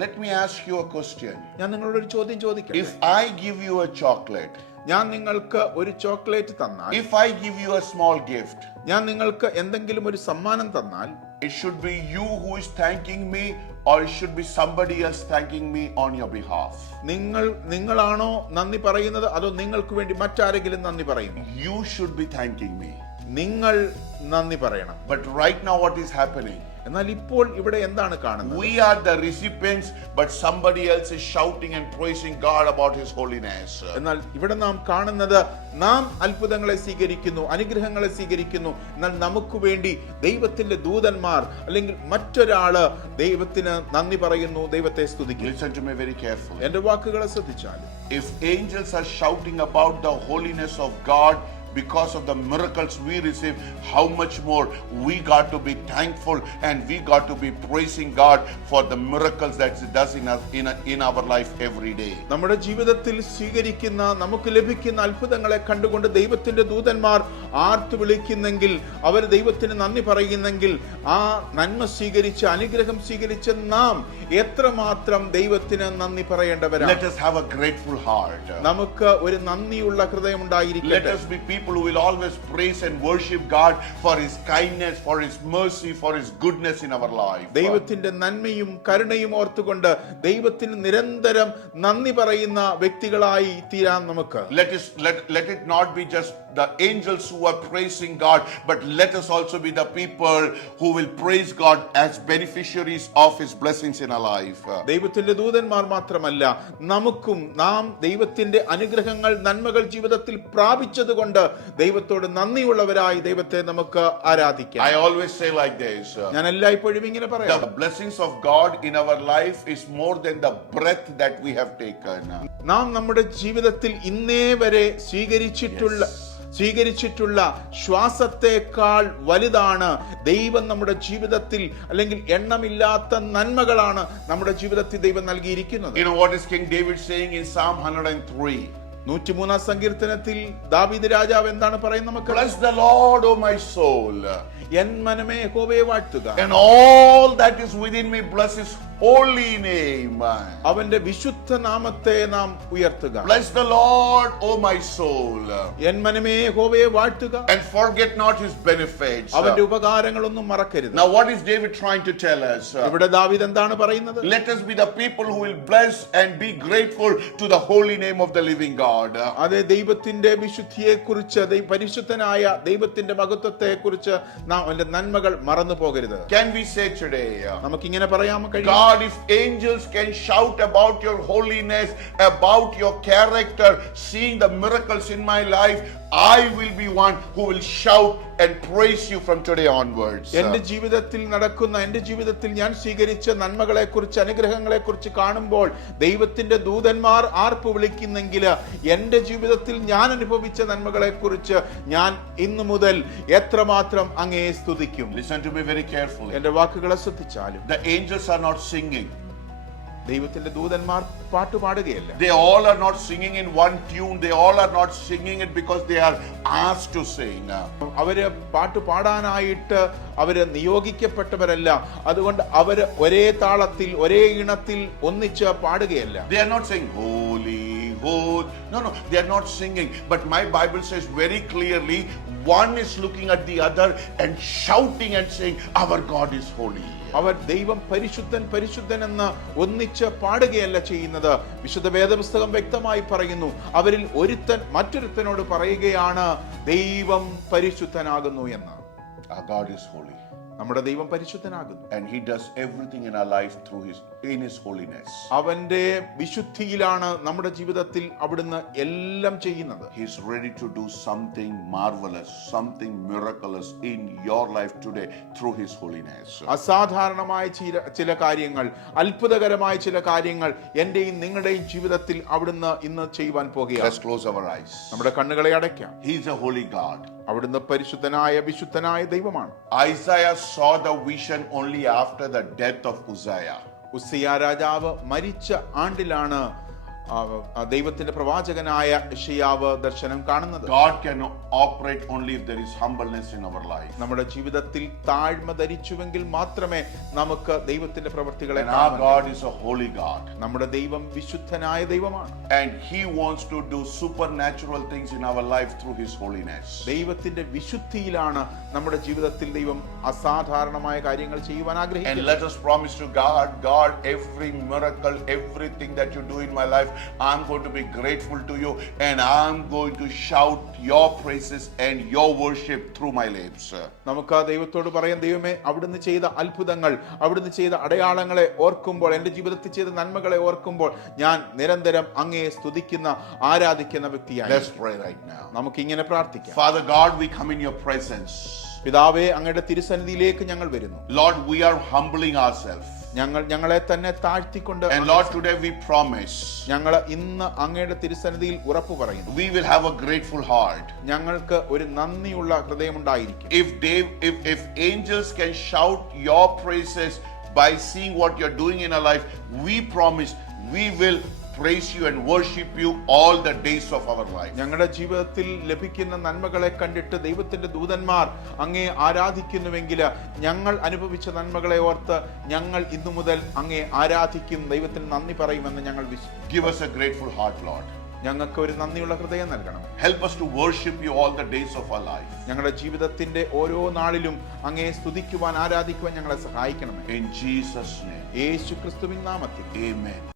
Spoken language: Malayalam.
Let me ask you a question. ഞാൻ നിങ്ങളോട് ഒരു ചോദ്യം ചോദിക്കട്ടെ. If I give you a chocolate, ഞാൻ നിങ്ങൾക്ക് ഒരു ചോക്ലേറ്റ് തന്നാൽ, if I give you a small gift, ഞാൻ നിങ്ങൾക്ക് എന്തെങ്കിലും ഒരു സമ്മാനം തന്നാൽ, it should be you who is thanking me or it should be somebody else thanking me on your behalf. നിങ്ങളാണോ നന്ദി പറയുന്നത് അതോ നിങ്ങൾക്ക് വേണ്ടി മറ്റാരെങ്കിലും നന്ദി പറയുന്നു? You should be thanking me. നിങ്ങൾ നന്ദി പറയണം. But right now what is happening? എന്നാൽ ഇപ്പോൾ ഇവിടെ എന്താണ് കാണുന്നത്? We are the recipients, but somebody else is shouting and praising God about His holiness. എന്നാൽ ഇവിടെ നാം കാണുന്നത്, നാം അത്ഭുതങ്ങളെ സ്വീകരിക്കുന്നു, അനുഗ്രഹങ്ങളെ സ്വീകരിക്കുന്നു, എന്നാൽ നമുക്ക് വേണ്ടി ദൈവത്തിന്റെ ദൂതന്മാർ അല്ലെങ്കിൽ മറ്റൊരാള് ദൈവത്തിന് നന്ദി പറയുന്നു, ദൈവത്തെ സ്തുതിക്കുന്നു. Listen to me very carefully. എന്റെ വാക്കുകളെ ശ്രദ്ധിച്ചാൽ, If angels are shouting about the holiness of God because of the miracles we receive, how much more we got to be thankful and we got to be praising God for the miracles that He does in our life every day. നമ്മുടെ ജീവിതത്തിൽ സ്വീകരിക്കുന്ന, നമുക്ക് ലഭിക്കുന്ന അത്ഭുതങ്ങളെ കണ്ടുകൊണ്ട് ദൈവത്തിന്റെ ദൂതന്മാർ ആർത്തു വിളിക്കുന്നെങ്കിൽ, അവർ ദൈവത്തിന് നന്ദി പറയുന്നെങ്കിൽ, ആ നന്മ സ്വീകരിച്ച് അനുഗ്രഹം സ്വീകരിച്ച നാം എത്രമാത്രം ദൈവത്തിന് നന്ദി പറയേണ്ടവരാണ്. Let us have a grateful heart. നമുക്ക് ഒരു നന്ദിയുള്ള ഹൃദയം ഉണ്ടായിരിക്കട്ടെ. Let us be people who will always praise and worship God for His kindness, for His mercy, for His goodness in our life. ദൈവത്തിന്റെ നന്മയും കരുണയും ഓർത്തുകൊണ്ട് ദൈവത്തിന് നിരന്തരം നന്ദി പറയുന്ന വ്യക്തികളായി തീരാൻ നമുക്ക്. Let it not be just the angels who are praising God, but let us also be the people who will praise God as beneficiaries of His blessings in our life. ദൈവത്തിന്റെ ദൂതന്മാർ മാത്രമല്ല, നമുക്കും നാം ദൈവത്തിന്റെ അനുഗ്രഹങ്ങൾ, നന്മകൾ ജീവിതത്തിൽ പ്രാപിച്ചതുകൊണ്ട് ദൈവത്തോട് നന്ദിയുള്ളവരായി ദൈവത്തെ നമുക്ക് ആരാധിക്കാം. I always say like this. ഞാൻ എല്ലായ്പ്പോഴും ഇങ്ങനെ പറയാം, the blessings of God in our life is more than the breath that we have taken. നാം നമ്മുടെ ജീവിതത്തിൽ ഇന്നേ വരെ സ്വീകരിച്ചിട്ടുള്ള ശ്വാസത്തെക്കാൾ വലുതാണ് ദൈവം നമ്മുടെ ജീവിതത്തിൽ, അല്ലെങ്കിൽ എണ്ണമില്ലാത്ത നന്മകളാണ് നമ്മുടെ ജീവിതത്തിൽ ദൈവം നൽകിയിരിക്കുന്നത്. You know what is King David saying in Psalm 103? 103 സങ്കീർത്തനത്തിൽ ദാവീദ് രാജാവ് എന്താണ് പറയുന്നത് നമുക്ക്? Bless the Lord, O my soul. N മനമേ യഹോവയെ വാഴ്ത്തുക. And all that is within me bless His holy name. അവന്റെ വിശുദ്ധ നാമത്തെ നാം ഉയർത്തുക. Bless the Lord, O my soul. N മനമേ യഹോവയെ വാഴ്ത്തുക. And forget not His benefits. അവന്റെ ഉപകാരങ്ങളൊന്നും മറക്കരുത്. Now what is David trying to tell us? ഇവിടെ ദാവീദ് എന്താണ് പറയുന്നത്? Let us be the people who will bless and be grateful to the holy name of the living God. അതെ, ദൈവത്തിന്റെ വിശുദ്ധിയെ കുറിച്ച്, പരിശുദ്ധനായ ദൈവത്തിന്റെ മഹത്വത്തെ കുറിച്ച് നാം അവന്റെ നന്മകൾ മറന്നു പോകരുത്. Can we say today? നമുക്കിങ്ങനെ പറയാമോ? God, if angels can shout about your holiness, about your character, seeing the miracles in my life, I will be one who will shout and praise you from today onwards. എന്റെ ജീവിതത്തിൽ നടക്കുന്ന, എന്റെ ജീവിതത്തിൽ ഞാൻ സ്വീകരിച്ച നന്മകളെ കുറിച്ച്, അനുഗ്രഹങ്ങളെ കുറിച്ച് കാണുമ്പോൾ ദൈവത്തിന്റെ ദൂതന്മാർ ആർപ്പ് വിളിക്കുന്നെങ്കിൽ, എന്റെ ജീവിതത്തിൽ ഞാൻ അനുഭവിച്ച നന്മകളെ കുറിച്ച് ഞാൻ ഇന്നു മുതൽ എത്രമാത്രം അങ്ങയെ സ്തുതിക്കും. Listen to me very carefully. എന്റെ വാക്കുകളെ ശ്രദ്ധിച്ചാലും, the angels are not singing. ദൈവത്തിന്റെ ദൂതന്മാർ പാട്ടുപാടുകയല്ല. They all are not singing in one tune. They all are not singing it because they are asked to sing. അവര് പാട്ട് പാടാനായിട്ട് അവര് നിയോഗിക്കപ്പെട്ടവരല്ല. അതുകൊണ്ട് അവര് ഒരേ താളത്തിൽ, ഒരേ ഇണത്തിൽ ഒന്നിച്ച് പാടുകയല്ല. They are not saying holy, holy. No, they are not singing. But my Bible says very clearly, one is looking at the other and shouting and saying, our God is holy. അവർ ദൈവം പരിശുദ്ധൻ പരിശുദ്ധൻ എന്ന് ഒന്നിച്ച് പാടുകയല്ല ചെയ്യുന്നത്. വിശുദ്ധ വേദപുസ്തകം വ്യക്തമായി പറയുന്നു, അവരിൽ ഒരുത്തൻ മറ്റൊരുത്തനോട് പറയുകയാണ്, ദൈവം പരിശുദ്ധനാകുന്നു എന്ന്. Our God is holy. നമ്മുടെ ദൈവം പരിശുദ്ധനാകുന്നു. And He does everything in our life in His holiness. അവന്റെ വിശുദ്ധിയിലാണ് നമ്മുടെ ജീവിതത്തിൽ അവിടുന്ന് എല്ലാം ചെയ്യുന്നത്. He is ready to do something marvelous, something miraculous in your life today through His holiness. അസാധാരണമായ ചില കാര്യങ്ങൾ, അത്ഭുതകരമായ ചില കാര്യങ്ങൾ എന്റെയും നിങ്ങളുടെയും ജീവിതത്തിൽ അവിടുന്ന് ഇന്ന് ചെയ്യുവാൻ പോകുകയാണ്. Let's close our eyes. നമ്മുടെ കണ്ണുകളെ അടയ്ക്കാം. He is a holy God. അവിടുന്ന് പരിശുദ്ധനായ വിശുദ്ധനായ ദൈവമാണ്. Isaiah saw the vision only after the death of Uzziah. ഉസ്സിയ രാജാവ് മരിച്ച ആണ്ടിലാണ് ദൈവത്തിന്റെ പ്രവാചകനായ യെശയ്യാവ് ദർശനം കാണുന്നത്. God can operate only if there is humbleness in our life. നമ്മുടെ ജീവിതത്തിൽ താഴ്മ ധരിച്ചുവെങ്കിൽ മാത്രമേ നമുക്ക് ദൈവത്തിന്റെ പ്രവൃത്തികളെ And our God is a holy God. നമ്മുടെ ദൈവം വിശുദ്ധനായ ദൈവമാണ്. And He wants to do supernatural things in our life through His holiness. ദൈവത്തിന്റെ വിശുദ്ധിയിലാണ് നമ്മുടെ ജീവിതത്തിൽ ദൈവം അസാധാരണമായ കാര്യങ്ങൾ ചെയ്യുവാൻ And ആഗ്രഹിക്കുന്നത്. let us promise to God, God, every miracle, everything that you do in my life, I'm going to be grateful to you, and I'm going to shout your praises and your worship through my lips. നമുക്ക് ആ ദൈവത്തോട് പറയാം, ദൈവമേ, അവിടുന്ന് ചെയ്ത അത്ഭുതങ്ങൾ, അവിടുന്ന് ചെയ്ത അടയാളങ്ങളെ ഓർക്കുമ്പോൾ, എൻ്റെ ജീവിതത്തിൽ ചെയ്ത നന്മകളെ ഓർക്കുമ്പോൾ ഞാൻ നിരന്തരം അങ്ങയെ സ്തുതിക്കുന്ന ആരാധിക്കുന്ന വ്യക്തിയായി. Let's pray right now. നമുക്ക് ഇങ്ങനെ പ്രാർത്ഥിക്കാം. Father God, we come in your presence. പിതാവേ, അങ്ങയുടെ തിരുസന്നിധിയിലേക്ക് ഞങ്ങൾ വരുന്നു. Lord, we are humbling ourselves. ഞങ്ങളെ തന്നെ താഴ്ത്തിക്കൊണ്ട്, And Lord, today we promise ഞങ്ങൾ ഇന്ന് അങ്ങയുടെ തിരുസന്നിധിയിൽ ഉറപ്പു പറയുന്നു, we will have a grateful heart. ഞങ്ങൾക്ക് ഒരു നന്ദിയുള്ള ഹൃദയമുണ്ടായിരിക്കും. If angels can shout your praises by seeing what you're doing in our life, we promise we will praise you and worship you all the days of our life. ഞങ്ങളുടെ ജീവിതത്തിൽ ലഭിക്കുന്ന നന്മകളെ കണ്ടിട്ട് ദൈവത്തിന്റെ ദൂതന്മാർ അങ്ങേ ആരാധിക്കുന്നുവെങ്കിൽ ഞങ്ങൾ അനുഭവിച്ച നന്മകളെ ഓർത്ത് ഞങ്ങൾ ഇന്നു മുതൽ അങ്ങേ ആരാധിക്കും, ദൈവത്തിന് നന്ദി പറയുമെന്ന് ഞങ്ങൾ വിശ്വസിക്കുന്നു. Give us a grateful heart, Lord. ഞങ്ങൾക്ക് ഒരു നന്ദിയുള്ള ഹൃദയം നൽകണം. Help us to worship you all the days of our life. ഞങ്ങളുടെ ജീവിതത്തിന്റെ ഓരോ നാളിലും അങ്ങേ സ്തുതിക്കുവാൻ, ആരാധിക്കുവാൻ ഞങ്ങളെ സഹായിക്കണമേ. In Jesus' name. യേശു ക്രിസ്തുവിൻ നാമത്തിൽ. Amen.